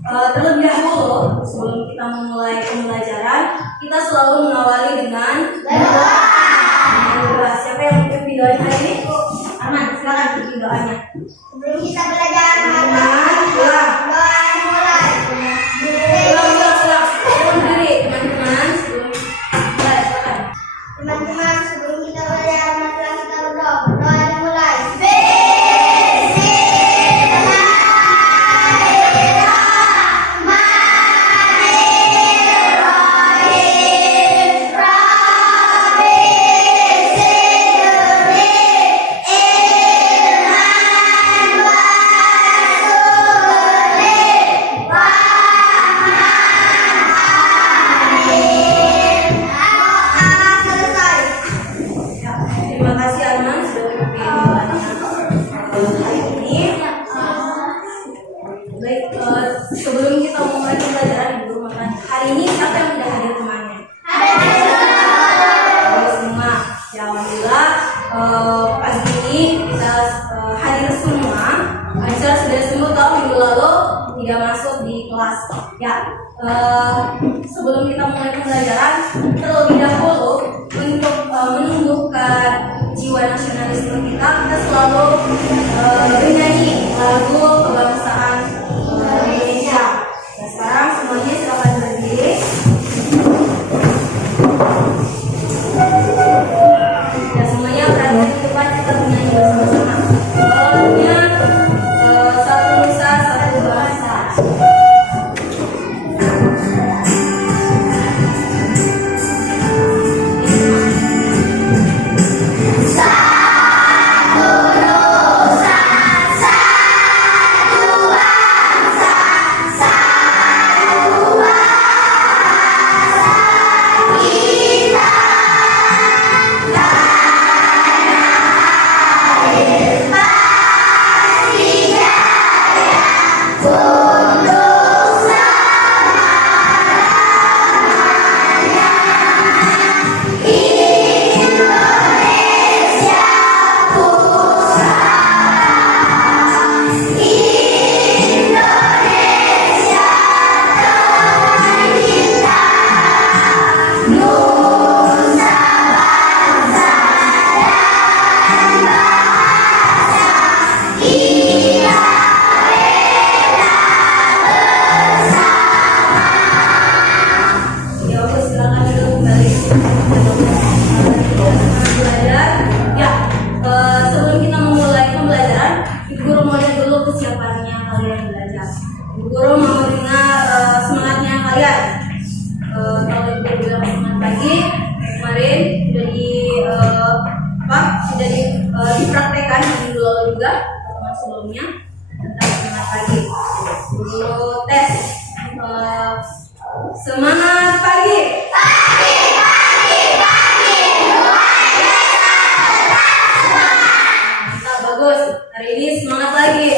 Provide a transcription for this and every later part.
Terlebih dahulu, sebelum kita memulai pembelajaran, kita selalu mengawali dengan doa. Siapa yang mau pimpin doanya hari ini? Arman, silakan pimpin doanya. Sebelum kita belajar, Ulang. mulai. Ulang diri, teman-teman. Sebelum mulai, silakan. Teman-teman, sebelum kita belajar, marilah kita berdoa. Berdoa dimulai. Terima kasih Arman sudah pimpin doanya hari ini. Baik, sebelum kita memulai pembelajaran di rumah kan, hari ini siapa yang sudah hadir temannya? Semua. Ya, alhamdulillah pagi ini kita hadir semua. Acara sudah sembuh tahu minggu lalu tidak masuk di kelas. Ya, sebelum kita mulai pembelajaran, terlebih dahulu untuk menumbuhkan jiwa nasionalisme kita selalu bernyanyi lagu kebangsaan Indonesia. Nah, sekarang semuanya silakan berdiri. Ya, semuanya perhatikan di depan, kita bernyanyi bersama-sama. Lagunya Satu Nusa Satu Bangsa. Dipraktekkan minggu lalu juga pertemuan sebelumnya tentang semangat pagi. Dulu tes semangat pagi. Mantap, bagus. Hari ini semangat lagi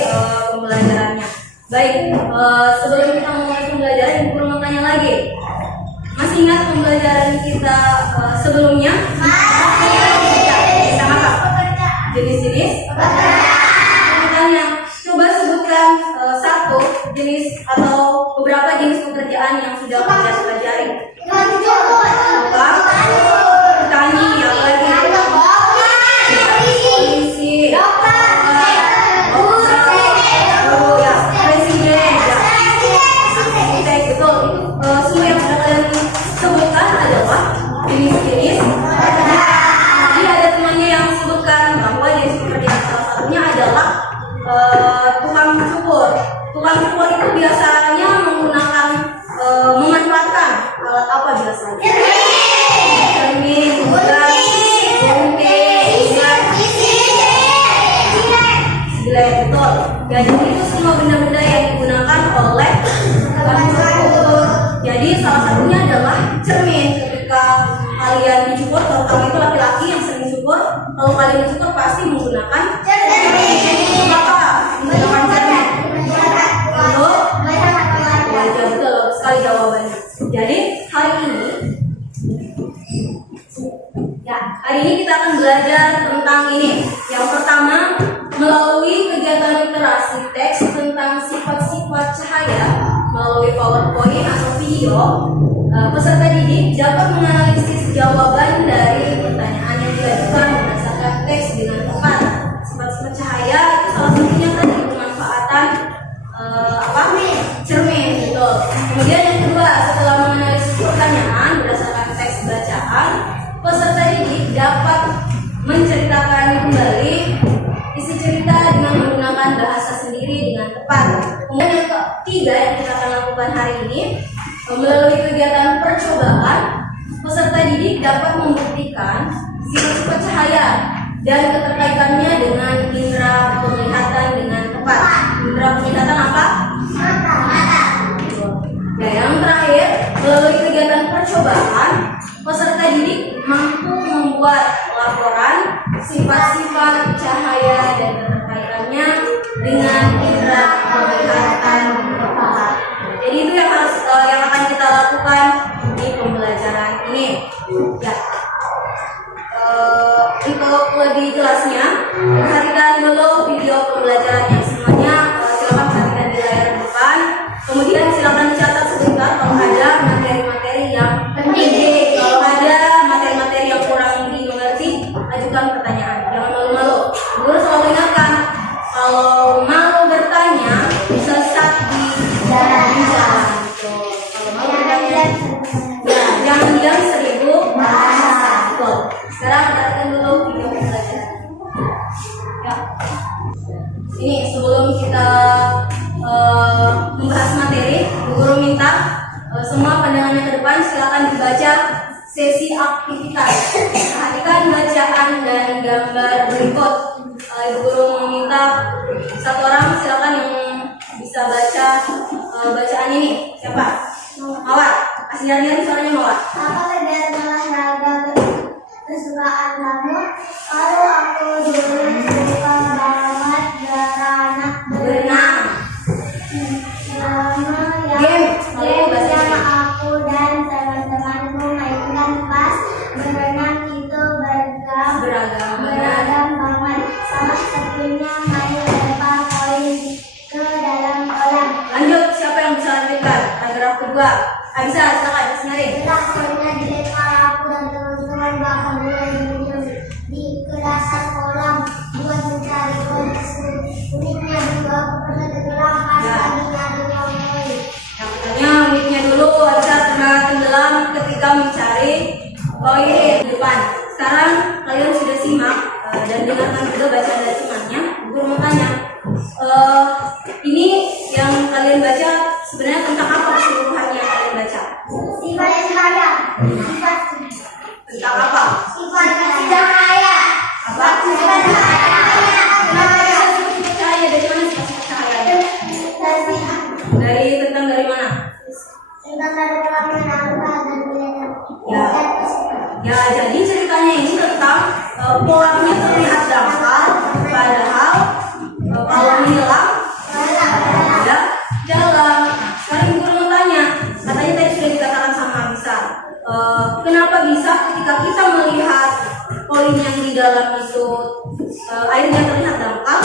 pembelajarannya. Baik, sebelum kita mulai pembelajaran, Ibu guru mau tanya lagi. Masih ingat pembelajaran kita sebelumnya? Tentang apa? Jenis-jenis pekerjaan. Coba sebutkan satu jenis atau beberapa jenis pekerjaan yang sudah kalian pelajari. Petani, apa lagi? Polisi, guru, ya, presiden, ya. Betul. Semua yang sudah kalian sebutkan adalah jenis-jenis pekerjaan. Jadi ada temannya yang sebutkan bahwa jenis pekerjaan salah satunya adalah tukang cukur. Tukang cukur itu biasanya menggunakan memanfaatkan alat apa biasanya? Cermin, gunting, silet, betul. Jadi itu semua benda-benda yang digunakan oleh tukang cukur. Jadi salah satunya adalah cermin. Ketika kalian dicukur, terutama itu laki-laki yang sering cukur, kalau kalian dicukur pasti menggunakan cermin. Apa? Menggunakan cermin. Untuk belajar, betul sekali jawabannya. Jadi hari ini kita akan belajar tentang ini. Yang pertama, melalui kegiatan literasi teks tentang sifat-sifat cahaya PowerPoint atau video, peserta didik dapat menganalisis jawaban dari pertanyaan yang diajukan berdasarkan teks dengan tepat. Sifat-sifat cahaya itu salah satunya tadi pemanfaatan cermin gitu. Kemudian yang kedua, setelah menganalisis pertanyaan berdasarkan teks bacaan, peserta didik dapat menceritakan kembali isi cerita dengan menggunakan bahasa sendiri dengan tepat. Kemudian yang ketiga yang kita akan lakukan hari ini, melalui kegiatan percobaan, peserta didik dapat membuktikan sifat-sifat cahaya dan keterkaitannya dengan indera penglihatan dengan tepat. Indera penglihatan apa? Mata. Ya, yang terakhir, melalui kegiatan percobaan, peserta didik mampu membuat laporan sifat-sifat cahaya dan keterkaitannya dengan indera penglihatan tepat. Jadi itu yang akan kita lakukan di pembelajaran ini. Ya. Untuk lebih jelasnya, perhatikan dulu video pembelajarannya semuanya. Silakan perhatikan di layar depan. Kemudian silakan dicatat sebentar kalau ada materi-materi yang penting. Kalau ada materi-materi yang kurang dimengerti, ajukan pertanyaan. Jangan malu-malu. Guru selalu ingatkan, kalau malu bertanya bisa start di jalan. Kalau malu bertanya, ya jangan diam 1000 bahasa. Betul. Sekarang perhatikan dulu video pembelajaran. Ya. Ini sebelum kita membahas materi, guru minta semua pandangannya ke depan, silakan dibaca sesi aktivitas. Perhatikan bacaan dan gambar berikut. Ibu guru meminta satu orang silakan yang bisa baca bacaan ini. Siapa? Mawar. Kasih nyari suaranya Mawar. Apa kegiatan olahraga kesukaan kamu? Kalau aku dulu suka banget berenang. Game yang aku dan teman-temanku mainkan pas berenang itu beragam banget. Salah satunya main lempar koin ke dalam kolam. Lanjut, siapa yang bisa lanjutkan? Paragraf kedua. Bisa, silakan nyari. Setelah koinnya dilempar, aku dan teman-teman bakal mulai minum di kelasan kolam buat mencari koin tersebut. Uniknya dulu aku pernah tenggelam pas lagi nyari koin. Yang pertanyaan uniknya dulu, Aisyah pernah tenggelam ketika mencari koin di depan. Sekarang kalian sudah simak dan dengarkan juga bacaan dari temannya. Guru mau tanya, ini yang kalian baca sebenarnya tentang apa keseluruhannya yang kalian baca? Sifat cahaya. Tentang apa? Sifat cahaya. Apa? Sifat cahaya. Kenapa bisa sifat cahaya? Dari mana sifat cahaya? Dari mana? Tentang dari kolam renang dan binatang. Ya, jadi ceritanya ini tentang kolamnya terlihat dangkal, padahal kalau menyelam ada dalam. Sekarang guru mau tanya, katanya tadi sudah dikatakan sama Abisa, kenapa bisa ketika kita melihat koin yang di dalam itu airnya terlihat dangkal,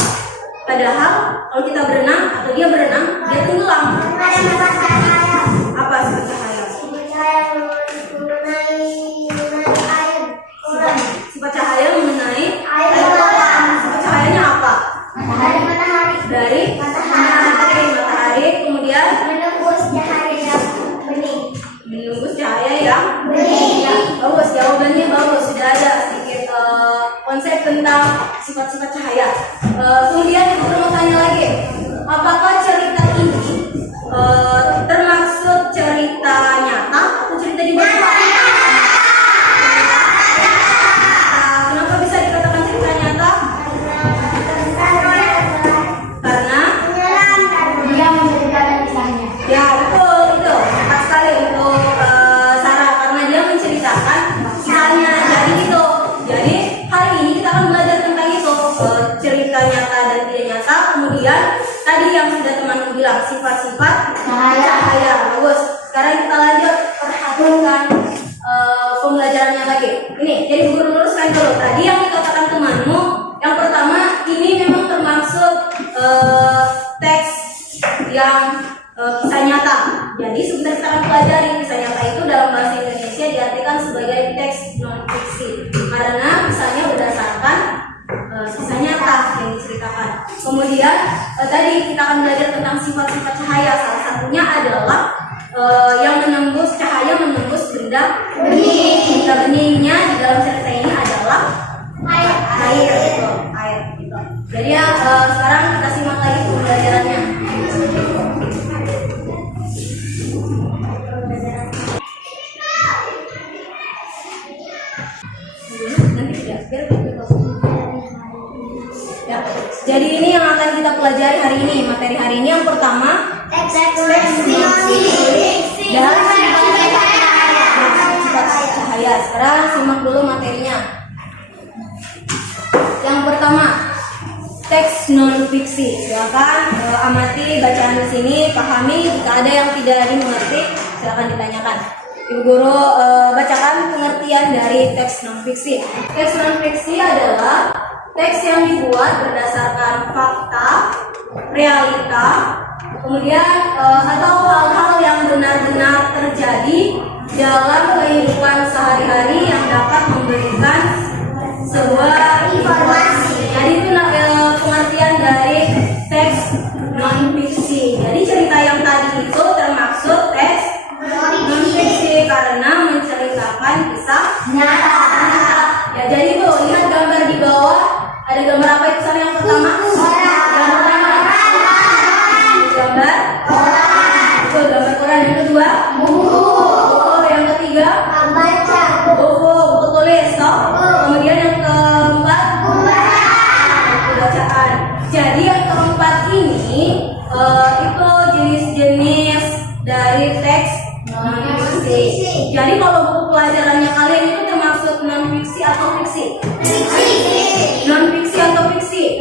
padahal kalau kita berenang atau dia berenang dia tenggelam. Ada sifat cahaya. Apa sifat cahaya? Sifat cahaya mengenai air kolam. Sifat cahaya mengenai Air kolam. Sifat cahayanya apa? Matahari. Dari matahari, kemudian Menembus cahaya yang bening. menembus cahaya yang Bening. ya, bagus, jawabannya bagus. Sudah ada sedikit konsep tentang sifat-sifat cahaya. Kemudian ibu mau tanya lagi, apakah cerita ini termasuk cerita nyata atau cerita di buku? Kenapa bisa dikatakan cerita nyata? Karena dia menceritakan kisahnya. ya betul, itu tepat sekali untuk Sarah, karena dia menceritakan kisahnya. Jadi gitu. Jadi hari ini kita akan belajar tentang itu, cerita nyata dan tidak nyata. Kemudian tadi yang sudah temanku bilang sifat-sifat cahaya. Bagus. Sekarang kita lanjut, perhatikan pembelajarannya lagi. Ini jadi guru luruskan dulu. Tadi yang dikatakan temanmu, yang pertama ini memang termasuk teks yang kisah nyata. Jadi teks non fiksi karena misalnya berdasarkan kisah nyata yang diceritakan. Kemudian tadi kita akan belajar tentang sifat-sifat cahaya. Salah satunya adalah yang menembus cahaya menembus benda bening. Benda beningnya di dalam cerita ini adalah air gitu. Air gitu. Jadi ya sekarang kita simak lagi pembelajarannya. Ya, jadi ini yang akan kita pelajari hari ini. Materi hari ini yang pertama teks dan sifat cahaya. Sekarang simak dulu materinya. Yang pertama, teks non fiksi. Silakan amati bacaan di sini, pahami. Jika ada yang tidak dimengerti, silakan ditanyakan. Ibu Guru bacakan pengertian dari teks non fiksi. Teks non fiksi adalah teks yang dibuat berdasarkan fakta, realita, kemudian atau hal-hal yang benar-benar terjadi dalam kehidupan sehari-hari yang dapat memberikan sebuah informasi. Jadi itu pengertian dari teks non fiksi. Jadi cerita yang tadi itu termasuk teks non fiksi karena menceritakan kisah nyata. Ya, jadi tuh lihat gambar di bawah. Ada gambar apa itu sana yang pertama? Gambar pertama. Gambar koran. Betul, gambar koran. Yang kedua? Buku. Yang ketiga? Baca. Buku tulis. Kemudian yang keempat? Buku bacaan. Jadi yang keempat ini itu jenis-jenis dari teks non fiksi. Jadi kalau buku pelajarannya kalian itu termasuk non fiksi atau fiksi? Non fiksi atau fiksi?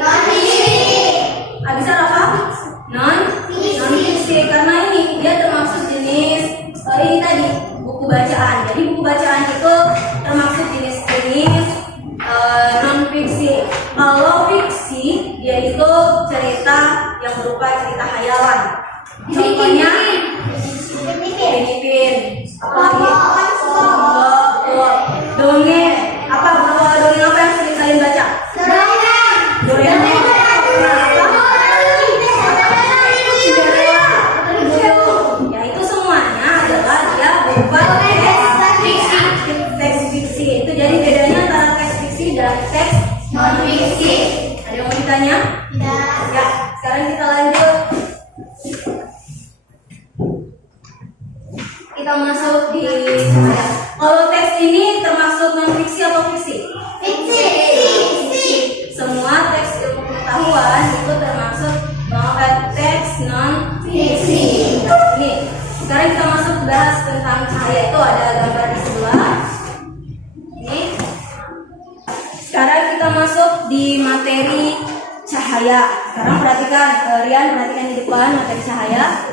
Bisa apa? Non fiksi karena ini dia termasuk jenis ini tadi buku bacaan. Jadi buku bacaan itu termasuk jenis-jenis non fiksi. Kalau fiksi dia itu cerita yang berupa cerita hayalan. Contohnya Pinipin, apalagi dongeng. Apa dongeng apa yang sering kalian baca? Dongeng. Ya itu semuanya adalah dia berupa teks fiksi. Itu jadi bedanya antara teks fiksi dan teks non fiksi. Ada yang mau ditanya? Ya, sekarang kita lanjut. Kita masuk di kalau teks ini termasuk non fiksi atau fiksi? Fiksi. Semua teks ilmu pengetahuan itu termasuk teks non fiksi. Ini sekarang kita masuk bahas tentang cahaya. Itu ada gambar di sebelah. Ini. Sekarang kita masuk di materi cahaya. Sekarang perhatikan, Rian perhatikan di depan materi cahaya.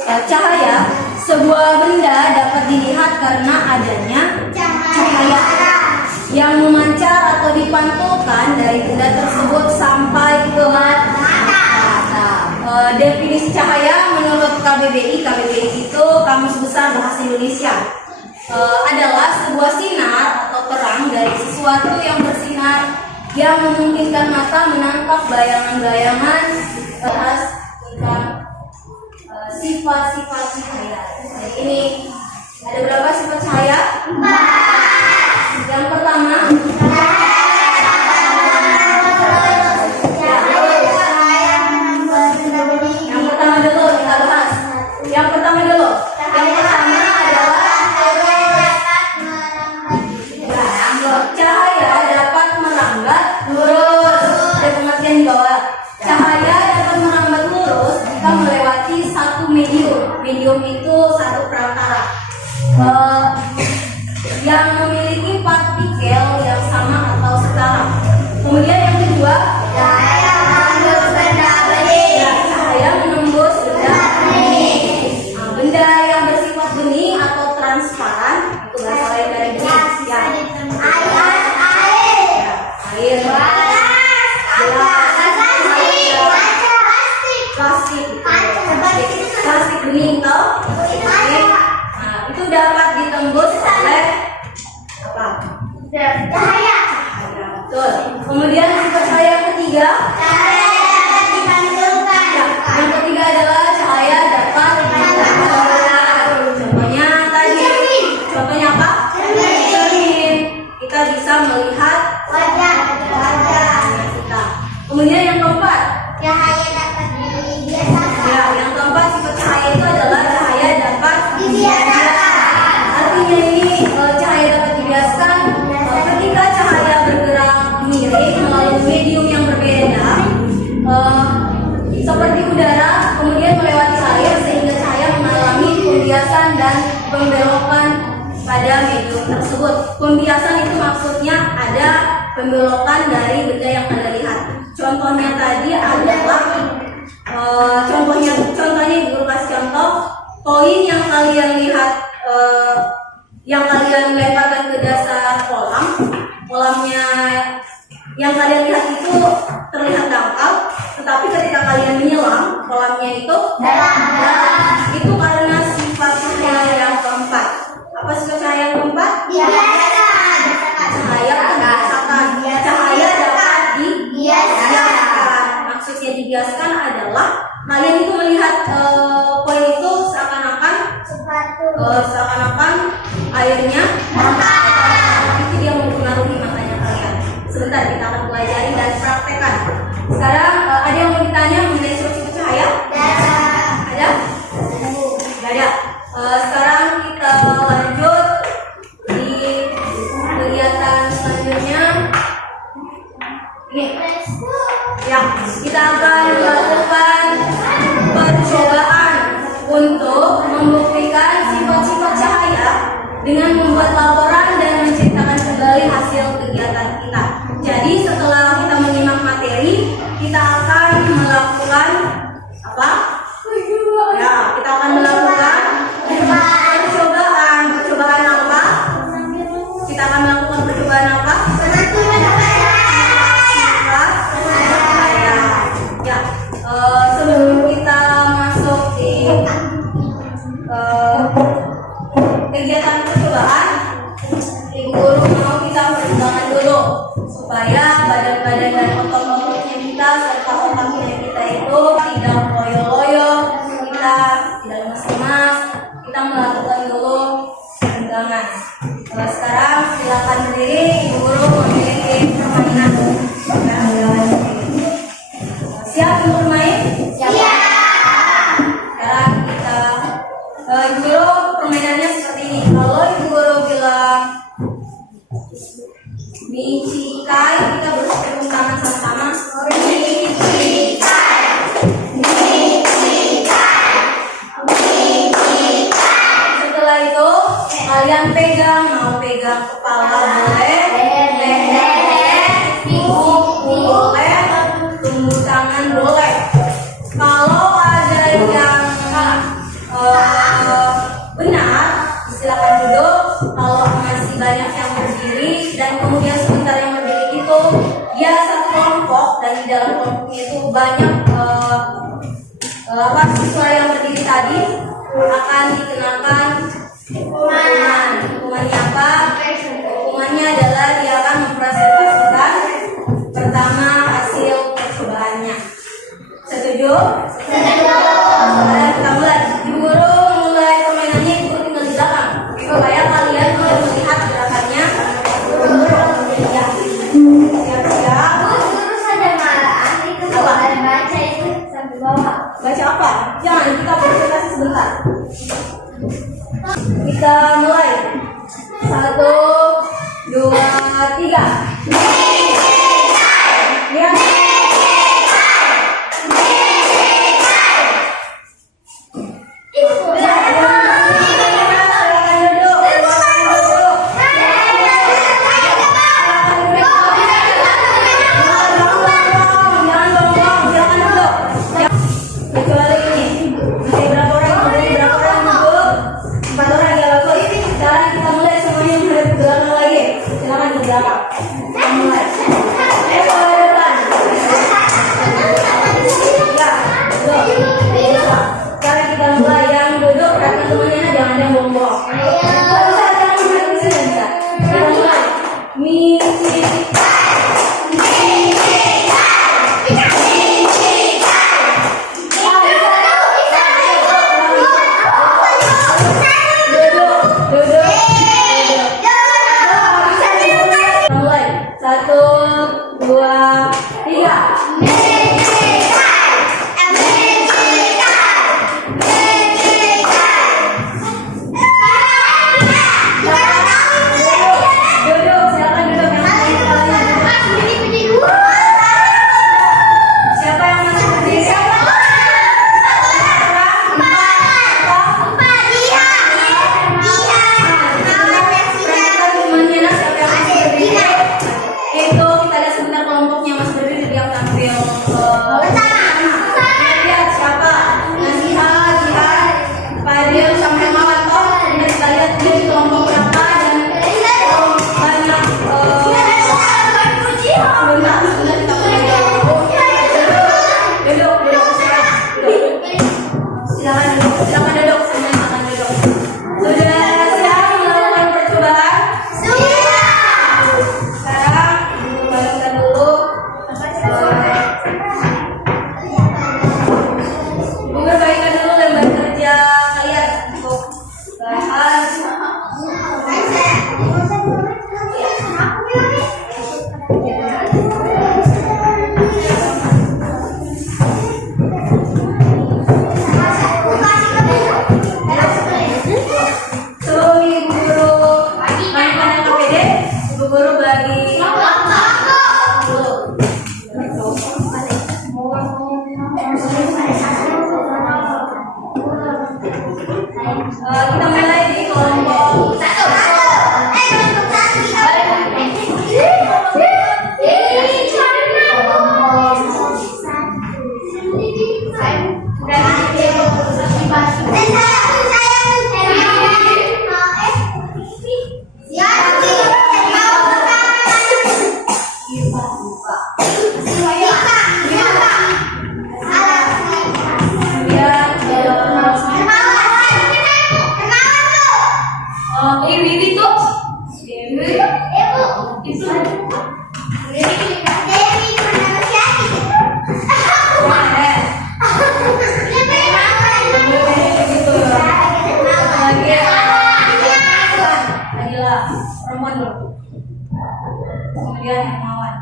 Cahaya, sebuah benda dapat dilihat karena adanya cahaya yang memancar atau dipantulkan dari benda tersebut sampai ke mata. Definisi cahaya menurut KBBI itu Kamus Besar Bahasa Indonesia, adalah sebuah sinar atau terang dari sesuatu yang bersinar yang memungkinkan mata menangkap bayangan-bayangan tentang sifat-sifat cahaya. Jadi ini ada berapa sifat cahaya? 4. Yang pertama, Yang pertama adalah cahaya dapat merambat lurus. Ada pengertian di bawah. Cahaya dapat merambat lurus jika melewati satu medium. Medium itu satu perantara yang memiliki partikel yang sama atau setara. Kemudian yang kedua, cahaya menembus benda bening. Benda yang bersifat bening atau transparan itu berasal dari bening. Air, plastik bening toh. Itu dapat ditembus oleh apa? Kemudian sifat cahaya yang ketiga. Yang ketiga adalah cahaya dapat dipantulkan. Contohnya tadi. Contohnya apa? Cermin. Kita bisa melihat wajah kita. Kemudian yang keempat. Cahaya dapat dibiasakan. Ya, yang keempat sifat cahaya itu adalah cahaya dapat dibiasakan. Artinya ini cahaya dapat dibiasakan ketika cahaya bergerak miring melalui medium yang berbeda, seperti udara, kemudian melewati air sehingga cahaya mengalami pembiasan dan pembelokan pada medium tersebut. Pembiasan itu maksudnya ada pembelokan dari benda yang Anda lihat. Contohnya tadi adalah contohnya Ibu kasih contoh koin yang kalian lihat, yang kalian lemparkan ke dasar kolamnya yang kalian lihat itu terlihat dangkal, tetapi ketika kalian menyelam kolamnya itu dalam. Itu karena sifat cahaya yang keempat. Apa sifat cahaya yang keempat? Dibiasakan. Cahaya dibiasakan. Cahaya dapat dibiasakan. Maksudnya dibiasakan adalah kalian itu melihat koin itu seakan-akan airnya itu dia mempengaruhi matanya kalian. Sebentar kita akan pelajari dan praktekkan. Sekarang ada yang mau ditanya mengenai sifat cahaya? Ada? Tidak ada. Sekarang kita lanjut di kegiatan selanjutnya. Ini ya, kita akan melakukan percobaan untuk membuktikan sifat-sifat cahaya dengan membuat laporan dan menceritakan kembali hasil kegiatan kita. Jadi setelah kita menyimak materi, kita akan melakukan apa? Ya, kita akan melakukan percobaan. Percobaan apa? Kita akan melakukan percobaan apa? Ya, sebelum kita masuk di kegiatan percobaan, Ibu Guru mau kita pertimbangkan dulu supaya badan-badan dan otot-ototnya kita serta otaknya kita itu tidak loyo-loyo, kita tidak lemas-lemas. Kita melakukan dulu pertimbangan. Sekarang silakan berdiri, Ibu Guru memiliki permainan. Siap untuk bermain? Siap. Sekarang kita Ibu Guru permainannya seperti ini. Kalau Ibu Guru bilang Michikai, kita bersepuluh tangan sama-sama. Michikai. Setelah itu kalian mau pegang kepala boleh, leher boleh, tumbuh tangan boleh. Kalau ada yang benar, silakan duduk. Kalau masih banyak yang berdiri dan kemudian sebentar yang berdiri itu dia satu kelompok dan di dalam kelompoknya itu banyak siswa yang berdiri tadi akan dikenakan hukuman. Hukumannya apa? Hukumannya adalah dia akan mempresentasikan pertama hasil percobaannya. Setuju? Sekarang kita mulai. Ibu Guru mulai permainannya, Ibu Guru tinggal di belakang supaya kalian boleh melihat gerakannya. Ya. Siap-siap. Guru sadar malahan itu baca itu sambil bawa. Baca apa? Jangan, kita presentasi sebentar. Kita mulai. 1, 2, 3. Lihat. Silakan ke belakang. Kita mulai. Kita mulai di kelompok Satu. Kelompok Kemudian Hermawan.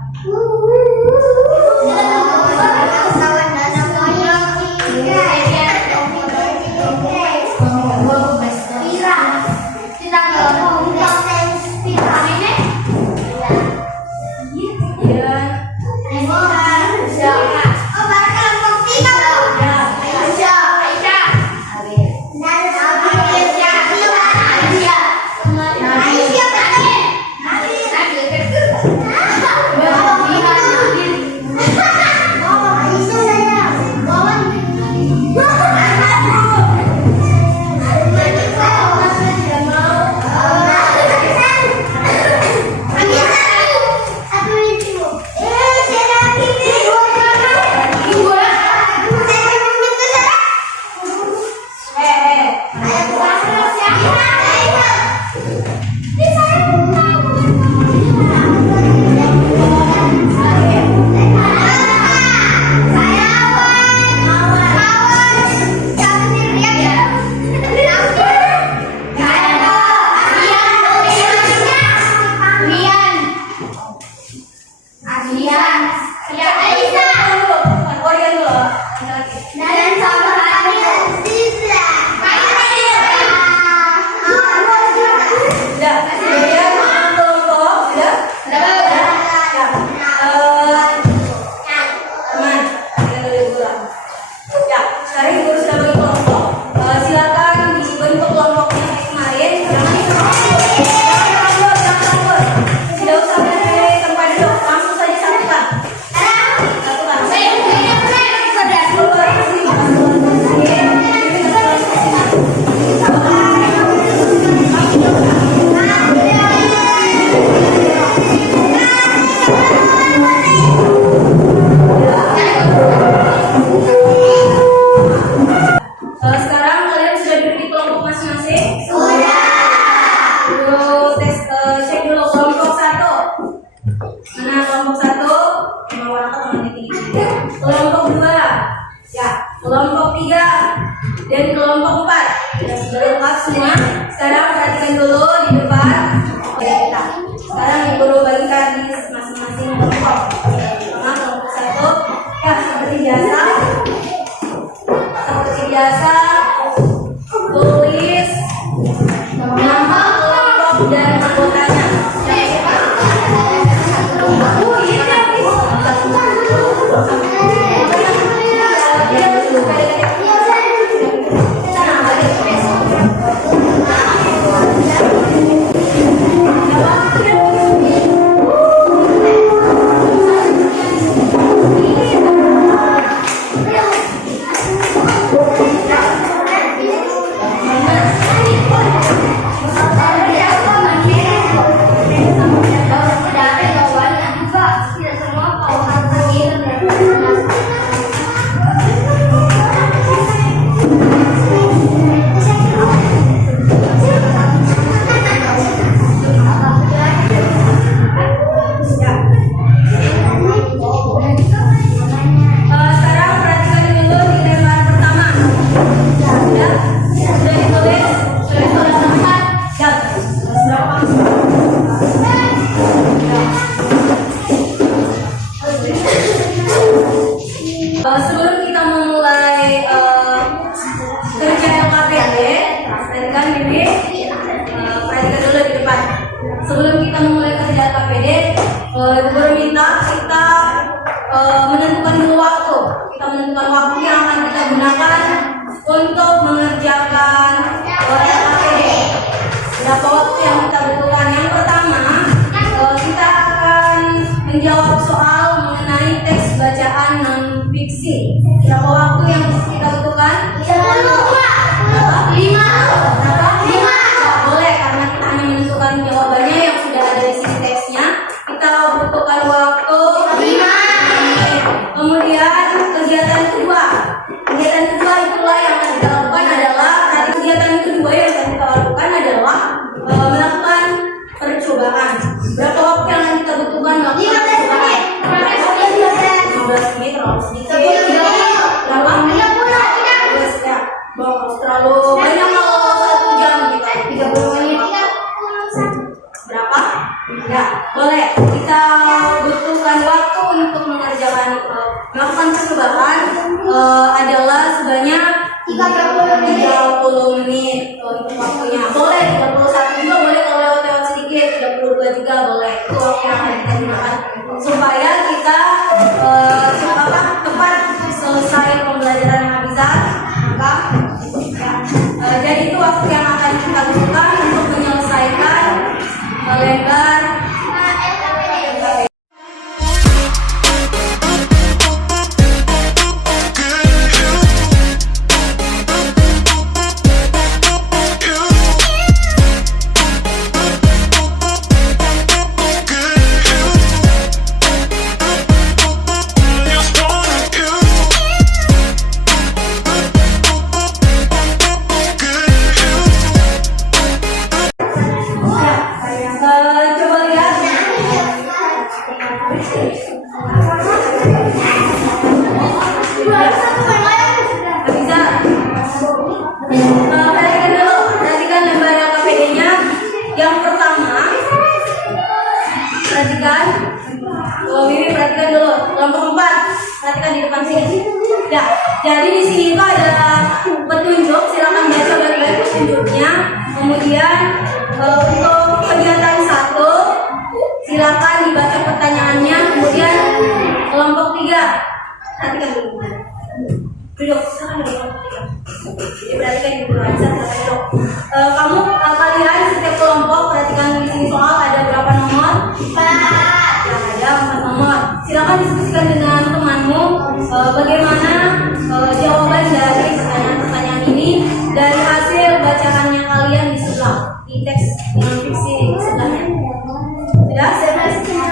Kelompok 3 dan kelompok 4 sudah lengkap semua. Sekarang perhatikan dulu di depan kita. Sekarang Ibu guru bagikan di masing-masing kelompok. Pertama kelompok 1 ya seperti biasa tulis nama kelompok dan anggotanya. selanjutnya. Kemudian untuk kegiatan 1 silakan dibaca pertanyaannya. Kemudian kelompok 3 perhatikan dulu. Duduk, silakan duduk kelompok 3. Jadi perhatikan di dulu aja, silakan duduk. Kalian setiap kelompok perhatikan di sini soal ada berapa nomor? 4. Ada 4 nomor. Silakan diskusikan dengan temanmu bagaimana jawaban dari pertanyaan-pertanyaan ini dari hasil bacaannya kalian di sebelah di teks yang fiksi sebelahnya. Sudah?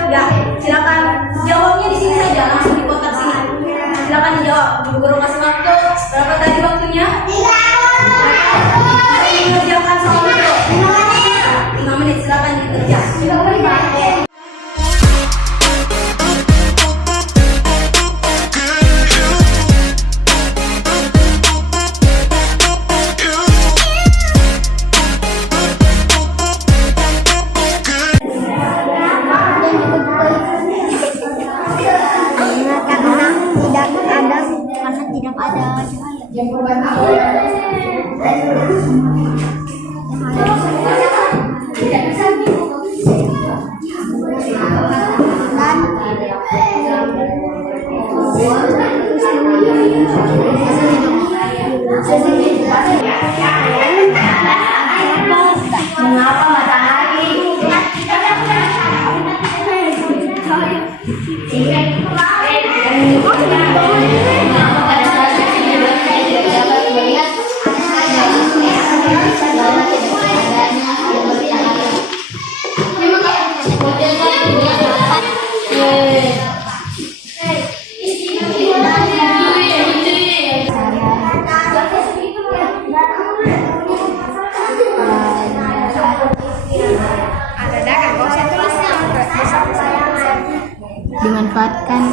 Ya, silakan jawabnya di sini saja, langsung di kotak sini. Silakan dijawab. Ibu guru kasih waktu. Berapa tadi waktunya? 3 menit. Mengerjakan soal itu. 5 menit. Silakan dikerjakan. Mengapa matahari? Dimanfaatkan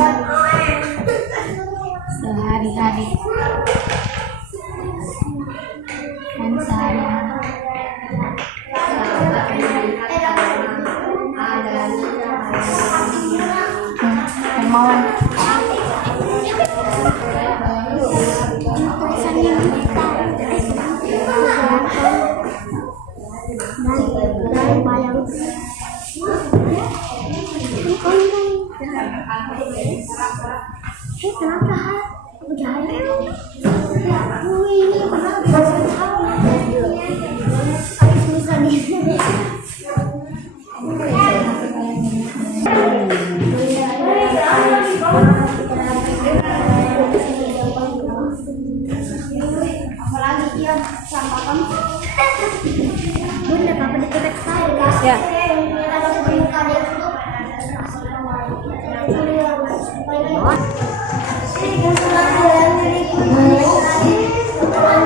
sehari-hari dan kemauan kenapa? Apalagi dia sama kamu. Bunda, papa dekat saya. Ya.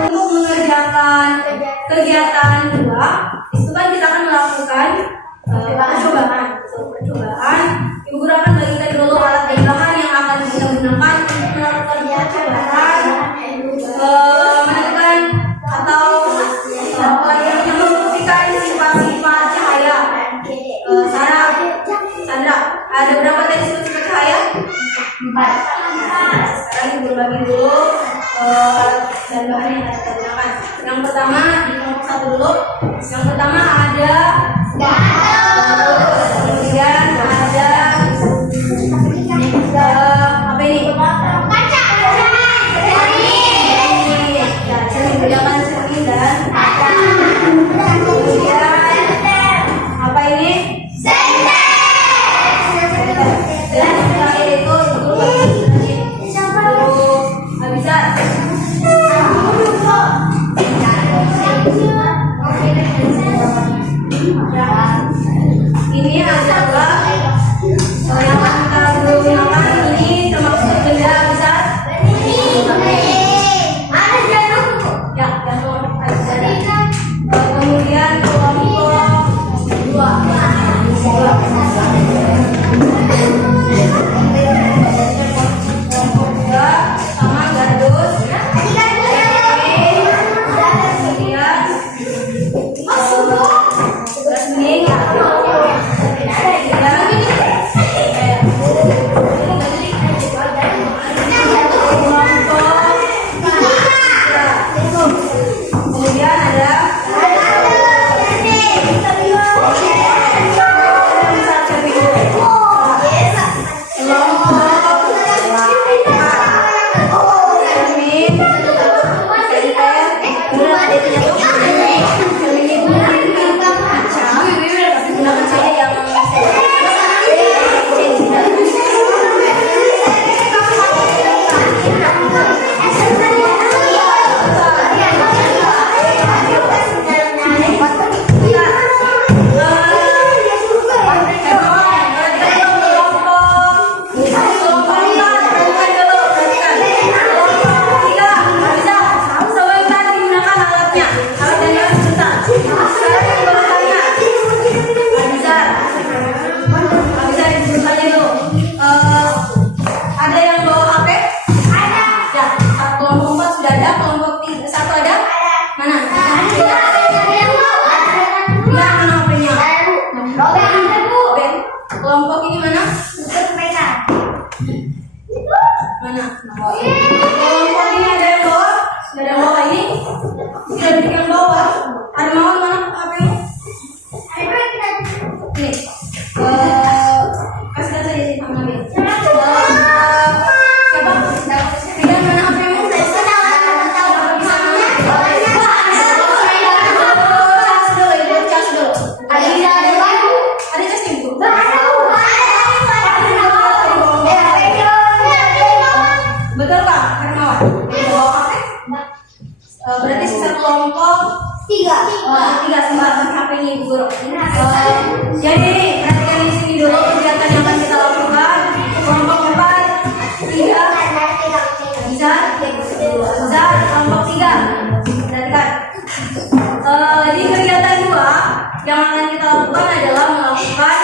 Untuk mengerjakan kegiatan 2 itu kan kita akan melakukan percobaan. Ibu guru akan bagikan dulu alat dan bahan yang akan kita gunakan untuk melakukan percobaan, menentukan atau pelajaran yang membuktikan sifat-sifat cahaya. Sandra, ada berapa tadi sifat cahaya? 4. Sekarang ibu bagi dulu dan bahan yang kita gunakan. Yang pertama di kelompok 1 dulu. Yang pertama ada kemudian ada apa ini? Kaca. Ya, cermin, gunakan cermin dan kaca. Kemudian apa ini? Dan yang terakhir itu bisa. Ini adalah yang kita gunakan ini termasuk benda besar. Ya, kemudian kelompok 2 sama gardus. Kemudian ada Tiga sebar HP-nya Ibu Guru. Jadi perhatikan di sini dulu kegiatan yang akan kita lakukan. Kelompok 4, 3, bisa, kelompok 3. Perhatikan. Di kegiatan 2 yang akan kita lakukan adalah melakukan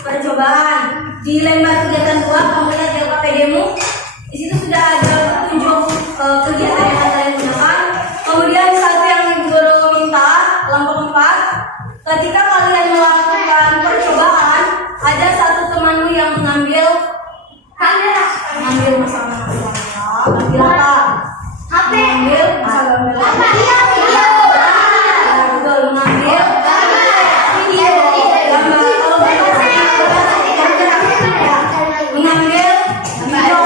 percobaan. Di lembar kegiatan 2 kamu lihat di KPD-mu. Di situ sudah ada petunjuk kegiatan yang akan kalian gunakan. Kemudian satu yang Ibu Guru minta, kelompok 4, ketika kalian melakukan percobaan, ada satu temanmu yang mengambil kamera, mengambil masalah mengambil apa? HP. Mengambil masalah mengambil betul, mengambil video, gambar, mengambil video.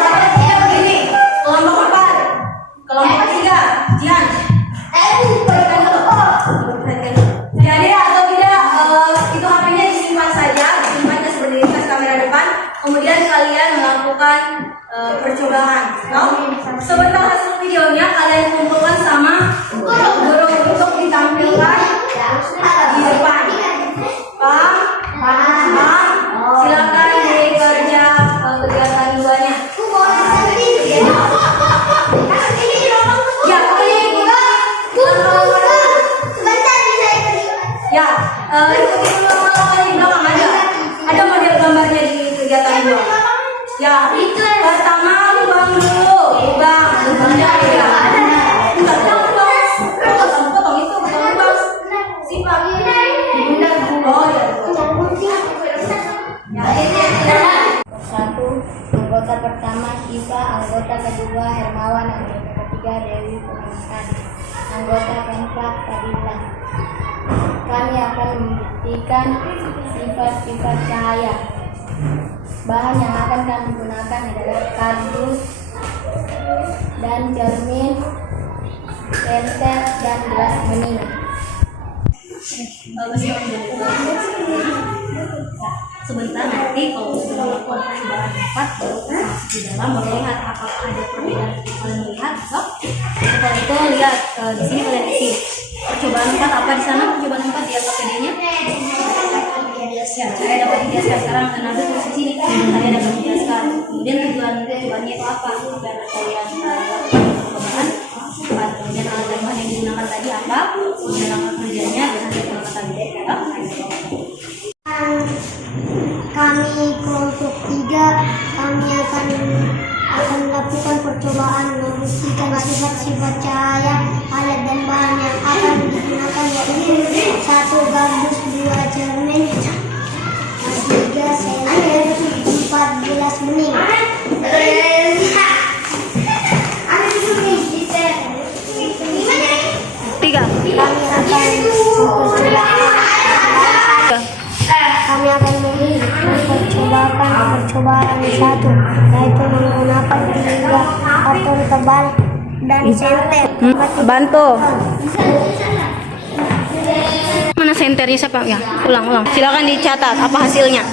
Begini, kelompok 4, kelompok 3, Jihan. Jadi atau tidak itu HP-nya disimpan saja, disimpannya seperti di kamera depan. Kemudian kalian melakukan percobaan. Sebentar hasil videonya kalian kumpulkan sama guru untuk ditampilkan di depan. Paham? Silakan dikerja kegiatan 2-nya. Ya, ya, ikuti dulu langkah-langkahnya di belakang ada model gambarnya di kegiatan 2. Ya, pertama lubang dulu, lubangnya ya. Enggak tahu lubang, potong itu, potong lubang. Sifat. Oh ya. Satu, anggota pertama Siva, anggota kedua Hermawan, anggota ketiga Dewi Purnakan, anggota keempat Fadila. Kami akan membuktikan sifat-sifat cahaya. Bahan yang akan kami gunakan adalah kardus dan cermin, senter, dan gelas bening. Sebentar nanti kalau sudah melakukan percobaan 4 baru masuk di dalam melihat apakah ada perbedaan yang kalian lihat. Setelah itu lihat di sini kalian isi percobaan 4 apa di sana, percobaan 4 di KPD-nya. Ya, saya dapat dijelaskan sekarang dan nanti tulis di sini. Saya dapat dijelaskan. Kemudian tujuannya itu apa? Agar kalian lakukan percobaan. Kemudian alat bahan yang digunakan tadi apa? Kemudian langkah kerjanya dan nanti perkataan ya. Kami kelompok 3 kami akan melakukan percobaan membuktikan sifat-sifat cahaya, alat dan bahan yang akan digunakan yaitu 1 gardus, 2 cermin, 3 senter, 4 gelas bening. Kami akan mempercobakan percobaan 1 yaitu menggunakan 3 karton tebal dan senter. Bantu. Mana senternya siapa? Ya, ulang. Silakan dicatat apa hasilnya.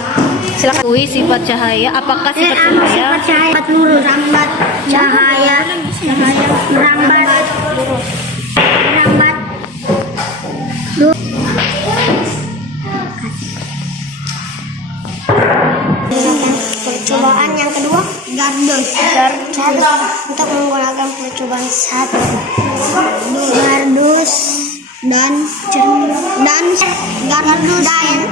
Silakan. Sifat cahaya. Apakah sifat cahaya? Sifat cahaya lurus, merambat cahaya, merambat. Percobaan yang kedua gardus untuk menggunakan percobaan 1 gardus dan gardus dan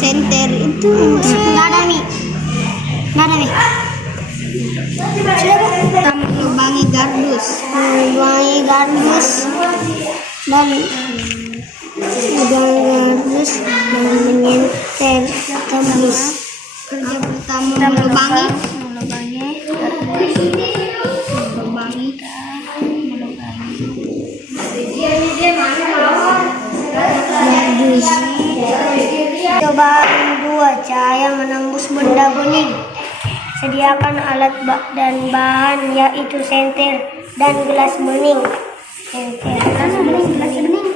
senter itu nggak ada nih kita melubangi gardus dan menyenter tembus. Kerja pertama melubangi gardus. Cobaan 2 cahaya menembus benda bening. Sediakan alat dan bahan yaitu senter dan gelas bening. Gelas bening.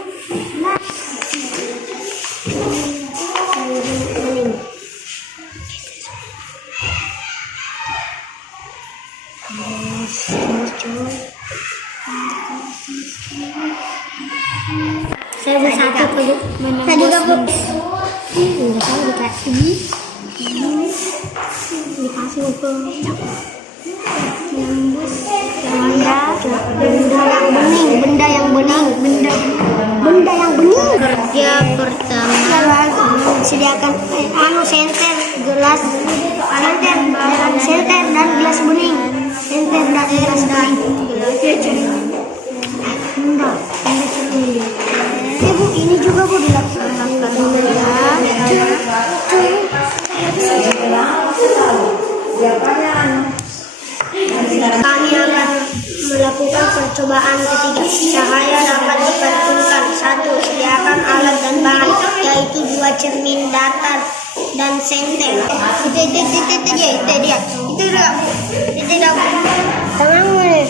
Saya Tadi gak dikasih apa? Benda yang bening. Kerja pertama sediakan senter, gelas, senter dan gelas bening. Senter dan gelas bening. Bu, ini juga Bu dilaksanakan. Kami akan melakukan percobaan ketiga. Cahaya dapat diperuntukkan. 1. Sediakan alat dan bahan, yaitu 2 cermin datar dan senter. Itu dia. Tanganmu nih.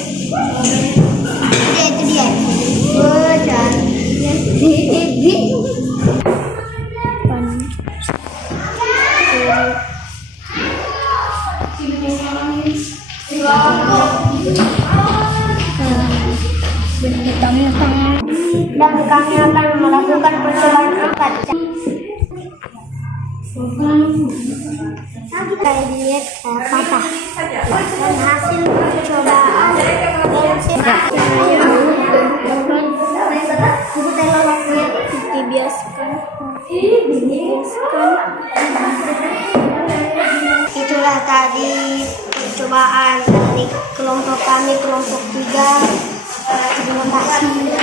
Itu dia. Dan kami akan melakukan percobaan 4. Kita lihat patah dan hasil percobaan itulah tadi percobaan dari kelompok kami, kelompok 3. Terima kasih.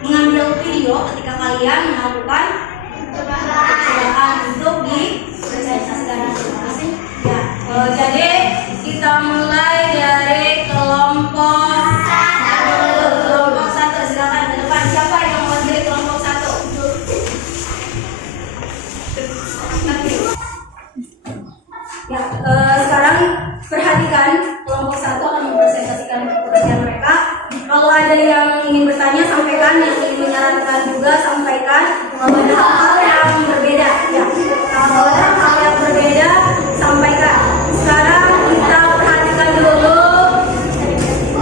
Mengambil video ketika kalian melakukan percobaan untuk dipresentasikan masing-masing. Ya, jadi kita mulai dari kelompok 1. Silakan ke depan. Siapa yang mewakili kelompok 1? Ya, sekarang perhatikan kelompok 1 akan mempresentasikan pekerjaan mereka. Kalau ada yang ingin bertanya, sampaikan. Yang ingin menyarankan juga, sampaikan. Kalau ada hal-hal yang berbeda, ya. Kalau ada hal yang berbeda, sampaikan. Sekarang kita perhatikan dulu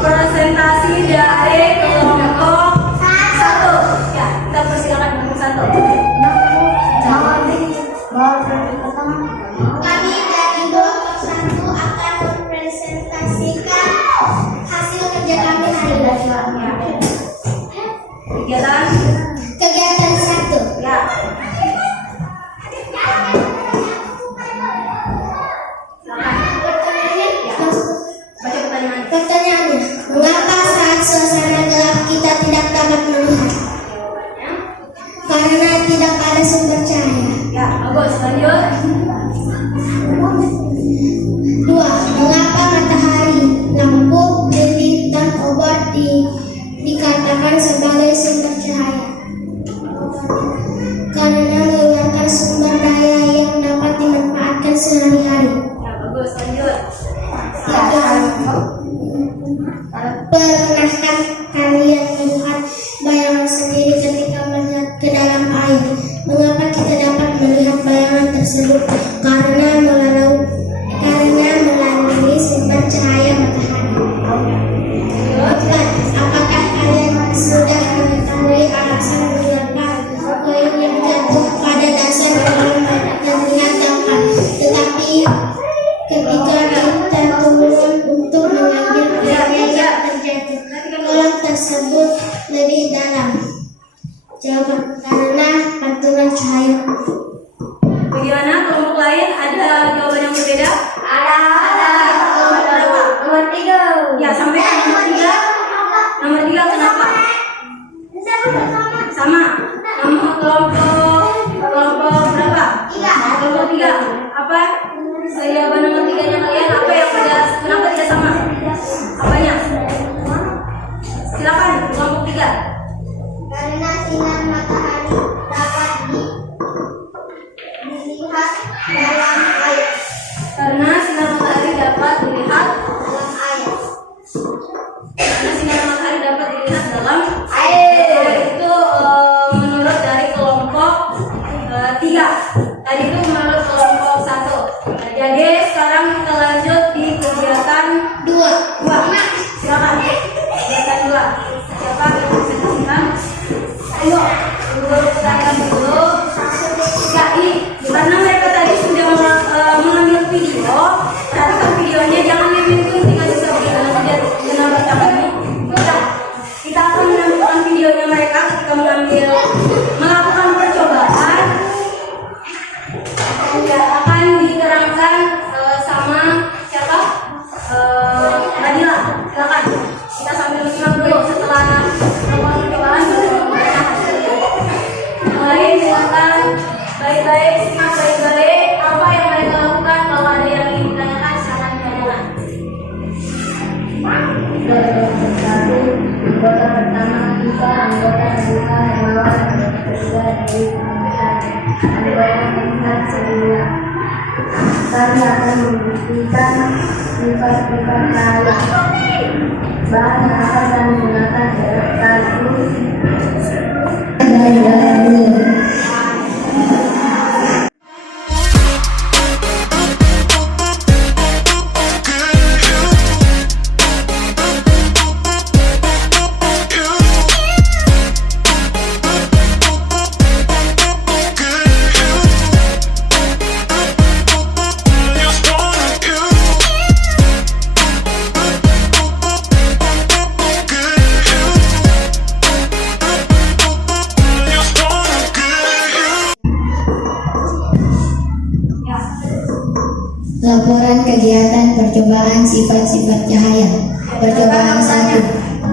presentasi dari kelompok 1. Ya, kita persilakan kelompok 1. Kami dari kelompok 1 akan mempresentasikan hasil kerja kami hari ini. Kegiatan 1. Ya. Pertanyaannya, mengapa saat suasana gelap kita tidak dapat melihat? Karena tidak ada sumber cahaya. Ya, bagus. Lanjut. 2. Mengapa matahari, lampu, lilin, dan obat dikatakan sebagai sumber cahaya? Karena mengeluarkan sumber daya yang dapat dimanfaatkan sehari-hari. Ya, bagus. Lanjut. 3. Pernahkah kalian melihat bayangan sendiri ketika melihat ke dalam air? Mengapa kita dapat melihat bayangan tersebut? Karena melalui sumber cahaya matahari. 4. Apakah kalian sudah mengetahui alasan karena pantulan cahaya. Bagaimana kelompok lain? Ada jawaban yang berbeda? Ada. Kelompok berapa? Nomor 3. Ya, sampai ke nomor 3. Nomor 3 kenapa? Sama. Nomor kelompok berapa? Kelompok 3. Apa? Jawaban nomor 3-nya kalian apa yang kenapa tidak sama? Apanya? Silakan kelompok 3. Karena sinar matahari dapat dilihat dalam air. Karena sinar matahari dapat dilihat Dalam air. Karena sinar matahari dapat dilihat dalam Air. itu menurut dari kelompok 3. Tadi itu menurut kelompok 1. Nah, jadi sekarang kita lanjut di kegiatan 2. Silakan. Kegiatan 2. Siapa yang bisa presentasikan? Ayo, dulu kita dulu. Ya, ini karena mereka tadi sudah mengambil video. Perhatikan videonya, jangan diminum tinggal sesuatu dan kenapa tanganmu. Kita akan menampilkan videonya mereka ketika melakukan percobaan. Ya, akan diterangkan sama siapa? Nadila. Silakan. Kita sambil menyimak dulu setelah melakukan percobaan baru mereka hasilnya. Mulai silakan baik-baik, simak baik-baik apa yang mereka lakukan. Kalau ada yang ingin ditanyakan silakan ditanyakan. Anggota pertama Iva, anggota kedua Hermawan, anggota ketiga Dewi Purnamantari, anggota keempat Sedila. Kami akan membuktikan sifat-sifat cahaya. Bahan yang akan kami gunakan adalah kardus dan benih. Laporan kegiatan percobaan sifat-sifat cahaya. Percobaan 1.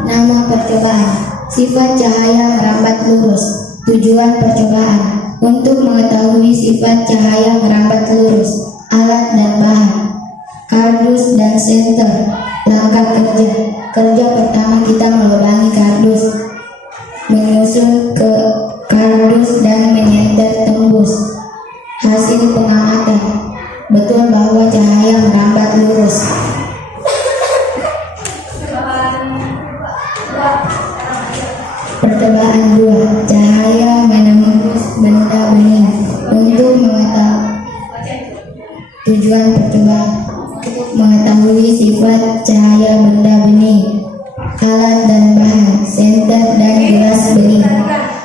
Nama percobaan. Sifat cahaya merambat lurus. Tujuan percobaan. Untuk mengetahui sifat cahaya merambat lurus. Alat dan bahan. Kardus dan senter. Langkah kerja. Kerja pertama kita melubangi kardus. Menyusun ke kardus dan menyenter tembus. Hasil pengamatan. Betul bahwa cahaya merambat lurus. Percobaan 2. Cahaya menembus benda bening. Untuk mengetahui tujuan percobaan untuk mengetahui sifat cahaya benda bening. Alat dan bahan, senter dan gelas bening.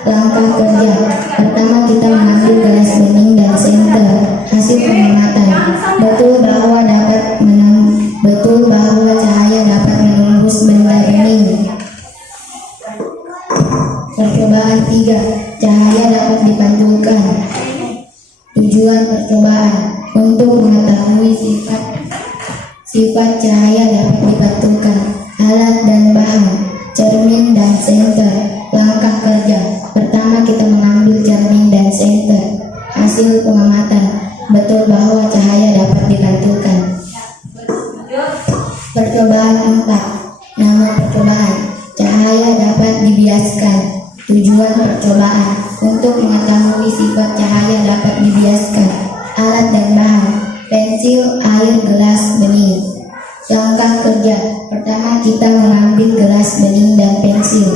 Langkah kerja. Pertama kita mengambil gelas bening dan senter. Hasil pengamatan. Betul bahwa cahaya dapat menembus benda bening. Percobaan 3. Cahaya dapat dipantulkan. Tujuan percobaan untuk mengetahui sifat cahaya dapat dipantulkan. Alat dan bahan, cermin dan senter. Langkah kerja. Pertama kita mengambil cermin dan senter. Hasil pengamatan. Betul bahwa cahaya dapat dipantulkan. Percobaan 4. Nama percobaan. Cahaya dapat dibiaskan. Tujuan percobaan untuk mengetahui sifat cahaya dapat dibiaskan. Alat dan bahan, pensil, air, gelas, bening. Langkah kerja. Pertama kita mengambil gelas bening dan pensil.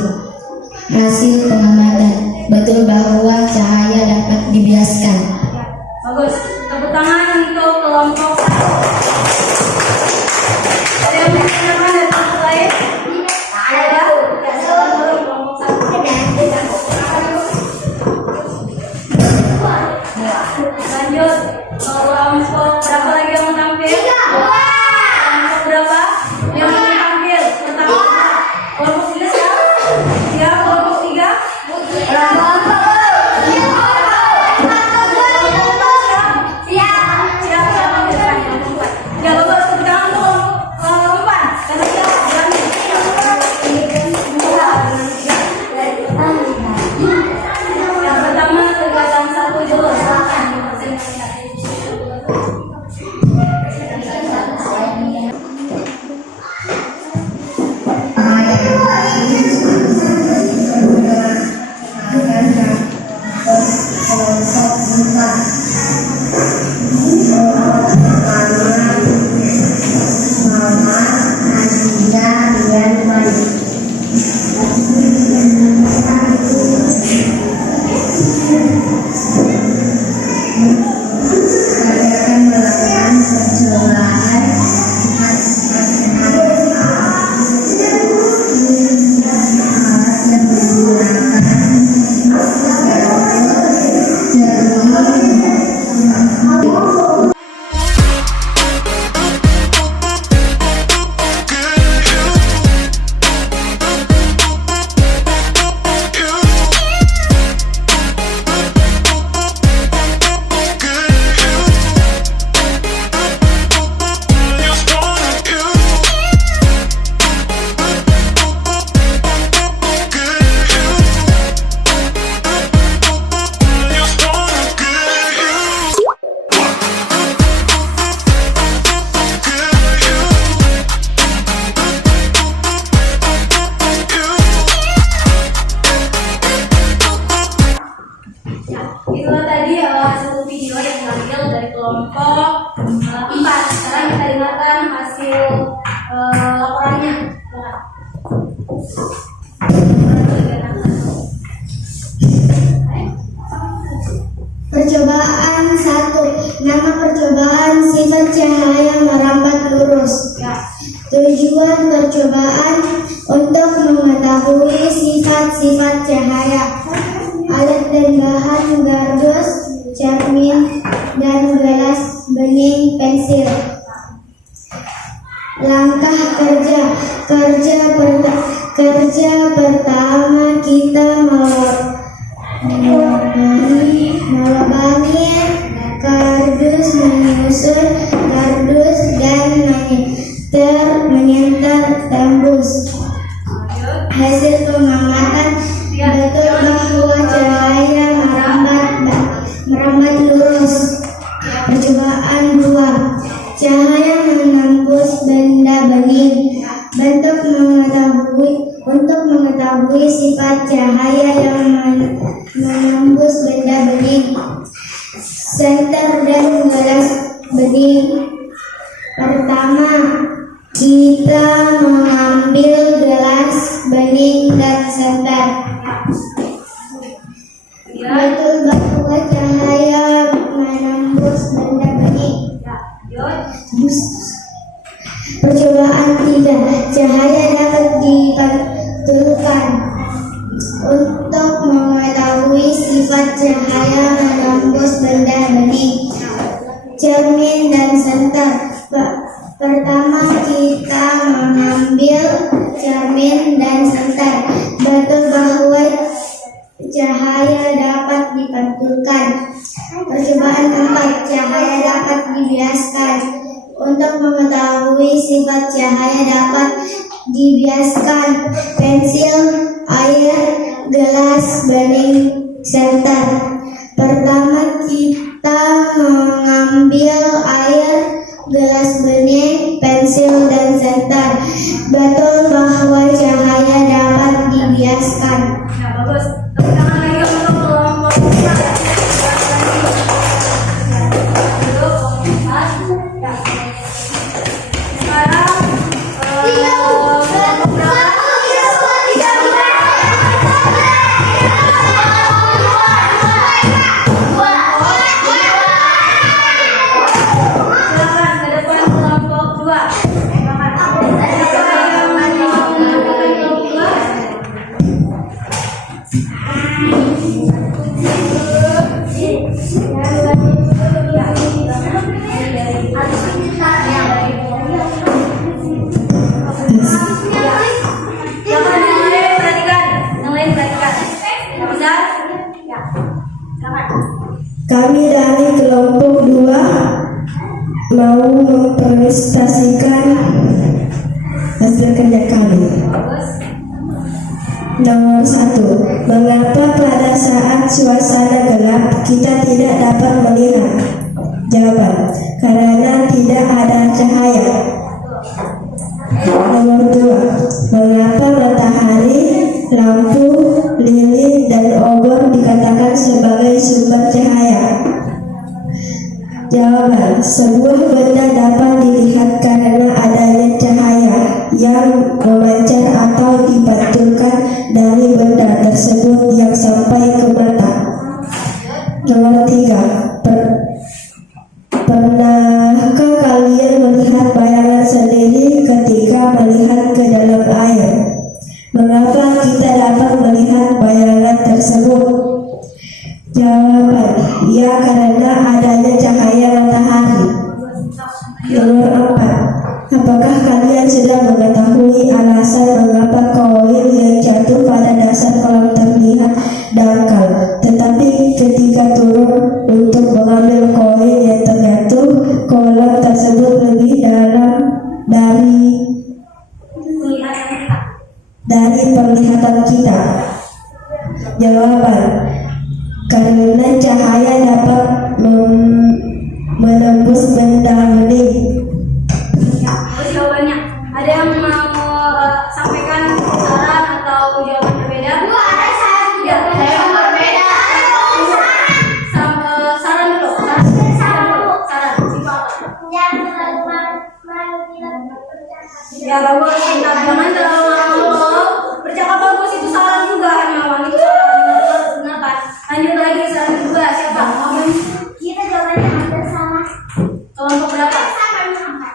Hasil pengamatan. Betul bahwa cahaya dapat dibiaskan. Bagus. Tepuk tangan untuk kelompok 1. Ada yang mau ditanyakan dari kelompok lain? Ada? Silakan dulu kelompok 1. Lanjut. Kelompok berapa lagi yang mau tampil? Kelompok berapa yang mau tampil? Pertama. Kelompok 3 siap? Siap kelompok 3? Kelompok kelompok 4. Sekarang kita dengarkan hasil laporannya. Percobaan 1. Nama percobaan sifat cahaya merambat lurus. Tujuan percobaan untuk mengetahui sifat-sifat cahaya. Alat dan bahan kardus, cermin, dan gelas bening pensil. Langkah kerja. Kerja pertama kita melubangi kardus, menyusun kardus, dan menyentar tembus. Hasil pengamatan betul bahwa cahaya merambat lurus. Percobaan 2. Cahaya menembus benda bening. Untuk mengetahui sifat cahaya yang menembus benda bening, senter dan gelas bening. Pertama, kita mengambil gelas bening dan senter. Betul bahwa cahaya menembus benda bening. Percobaan 3. Cahaya dapat dipantulkan. Untuk mengetahui sifat cahaya menembus benda bening, cermin dan senter. Pertama, kita mengambil cermin dan senter. Betul bahwa cahaya dapat dipantulkan. Percobaan 4. Cahaya dapat dibiaskan. Untuk mengetahui sifat cahaya dapat dibiaskan. Pensil, air, gelas bening, senter. Pertama, kita mengambil air, gelas bening, pensil, dan senter. Betul bahwa cahaya dapat dibiaskan. Nah, bagus. Tepuk tangan lagi untuk kelompok 4. Sekarang kelompok berapa? Silakan ke depan kelompok 2. Kami dari kelompok 2 mau mempresentasikan hasil kerja kami. Nomor 1. Mengapa pada saat suasana gelap kita tidak dapat melihat? Jawaban: karena tidak ada cahaya. Nomor 2. Mengapa matahari, lampu, lilin, dan obor dikatakan sebagai sumber cahaya? Jawaban: sebuah benda dapat dilihat karena adanya cahaya yang memancar atau dipantulkan dari benda tersebut yang sampai ke mata. Nomor 3. Pernahkah kalian melihat bayangan sendiri ketika melihat ke dalam air? Mengapa kita dapat melihat bayangan tersebut? Jawaban: ya, karena adanya cahaya matahari. Nomor 4. Apakah kalian sudah mengetahui alasan mengapa koin yang jatuh pada dasar kolam terlihat dangkal, tetapi ketika turun untuk mengambil koin yang terjatuh, kolam tersebut lebih dalam dari penglihatan kita? Jawaban: karena cahaya dapat menembus benda bening. Jawabannya, ada yang mau sampaikan saran atau jawaban berbeda? Ada satu Ya, saya berbeda. saran dulu. Saran Ya bagus, kita jangan terlalu ngomong. Bercakap bagus itu salah juga, Hermawan itu salah. Kenapa? Lanjut lagi salah kedua siapa? Kita jawabannya hampir sama. Kelompok berapa?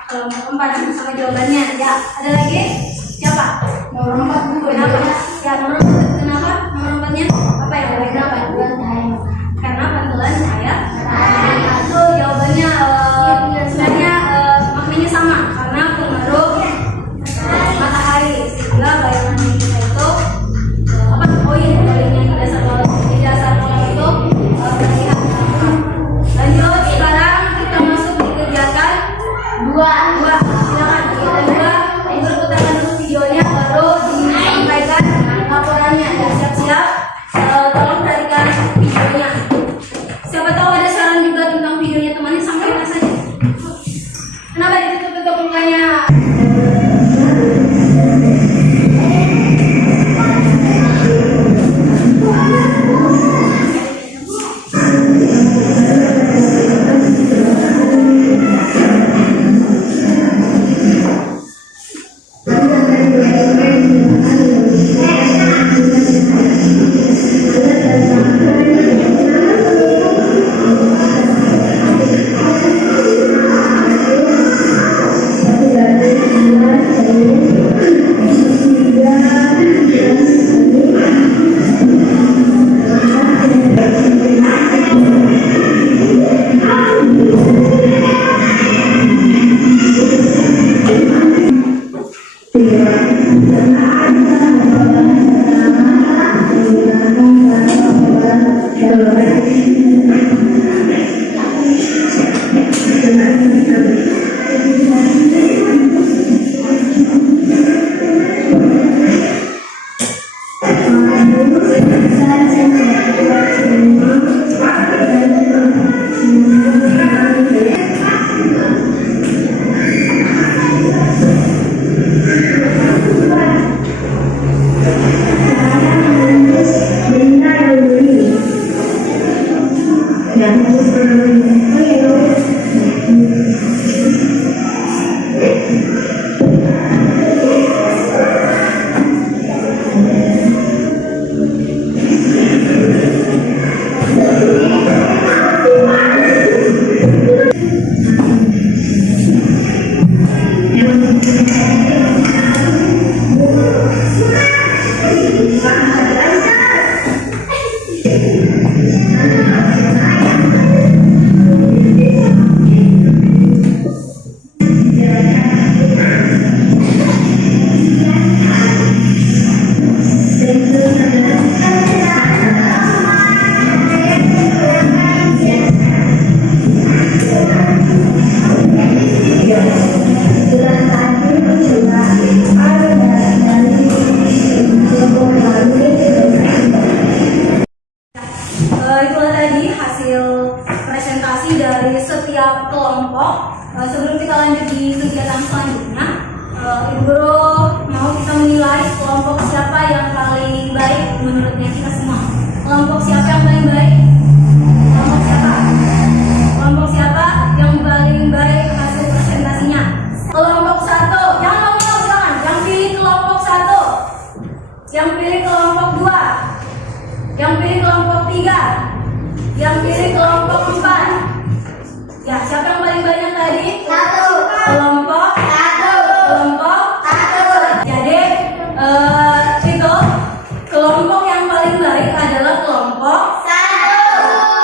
Kelompok 4 sama jawabannya. Ya, ada lagi? Siapa? Nomor 4. Kenapa? Ya, nomor 4. Kenapa? Nomor 4-nya apa ya? Kenapa? Karena pantulan cahaya. Itu jawabannya sebenarnya maknanya sama karena pengaruh matahari sehingga bayangan kita itu apa? Oh iya, bayangan di dasar kolam itu terlihat. Lanjut, sekarang kita masuk di kegiatan 2. Silakan kita juga berputarkan dulu videonya baru disampaikan laporannya. Ya, siap-siap. Tolong perhatikan videonya. Siapa tahu ada saran juga tentang videonya temannya, sampaikan saja. Kenapa ditutup-tutup mukanya? Itulah tadi hasil presentasi dari setiap kelompok. Sebelum kita lanjut di kegiatan selanjutnya, Ibu Guru mau kita menilai kelompok siapa yang paling baik menurutnya kita semua. Kelompok siapa yang paling baik? Kelompok siapa? Kelompok siapa yang paling baik hasil presentasinya? Kelompok 1. Yang mau silakan. Yang pilih kelompok 1. Yang pilih kelompok 2. Yang pilih kelompok 3. Yang pilih kelompok 4. Ya, siapa yang paling banyak tadi? 1. Kelompok 1. Kelompok 1. Jadi itu kelompok yang paling baik adalah kelompok 1.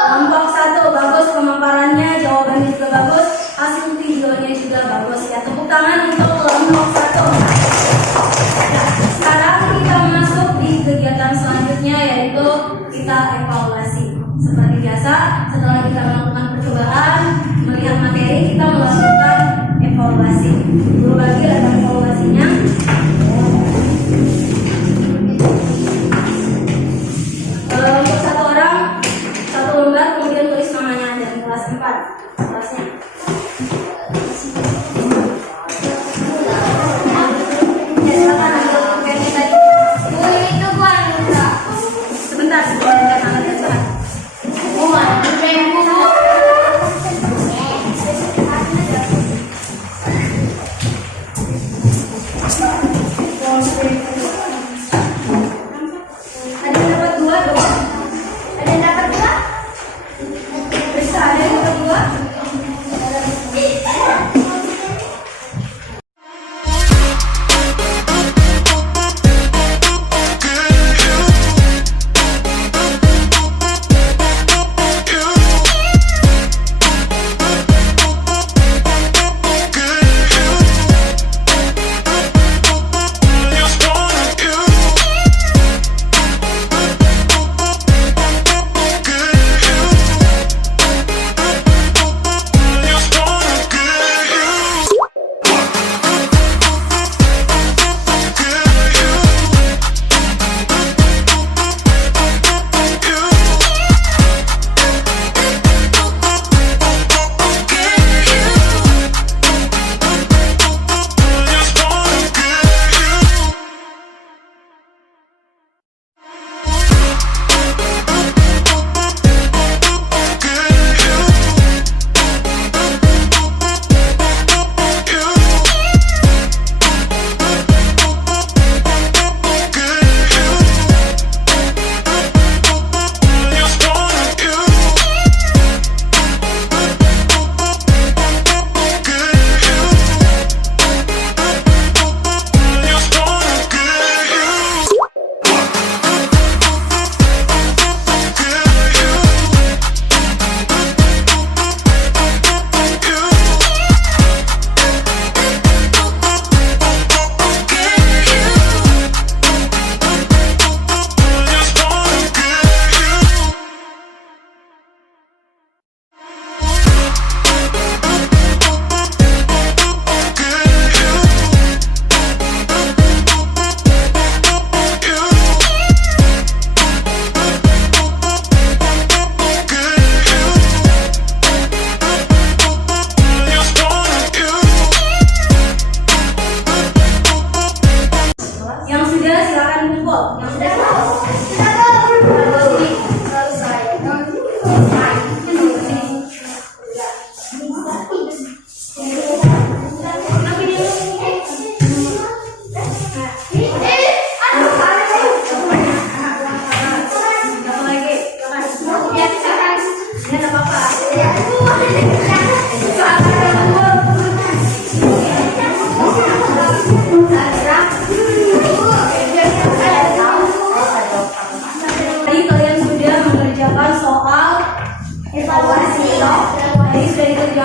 Kelompok 1. Bagus pemaparannya, jawabannya juga bagus, hasil videonya juga bagus. Ya, tepuk tangan untuk kelompok 1. Nah, sekarang kita masuk di kegiatan selanjutnya, yaitu kita evaluasi. Seperti biasa, setelah kita melakukan percobaan, melihat materi, kita melakukan evaluasi. Guru bagi ragam evaluasinya.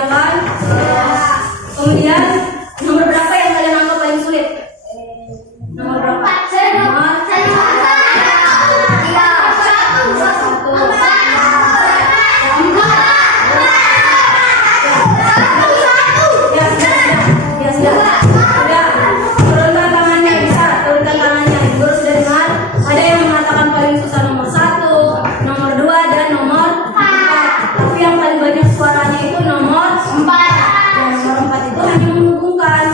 Ya kan? Kemudian nomor berapa yang kalian anggap paling sulit? Nomor berapa? Nomor turunkan tangannya, bisa turunkan tangannya. Ibu sudah dengar ada yang mengatakan paling susah nomor 1, nomor 2, dan nomor 4. Tapi yang paling banyak suaranya itu nomor 4. Dan nomor 4 itu hanya menghubungkan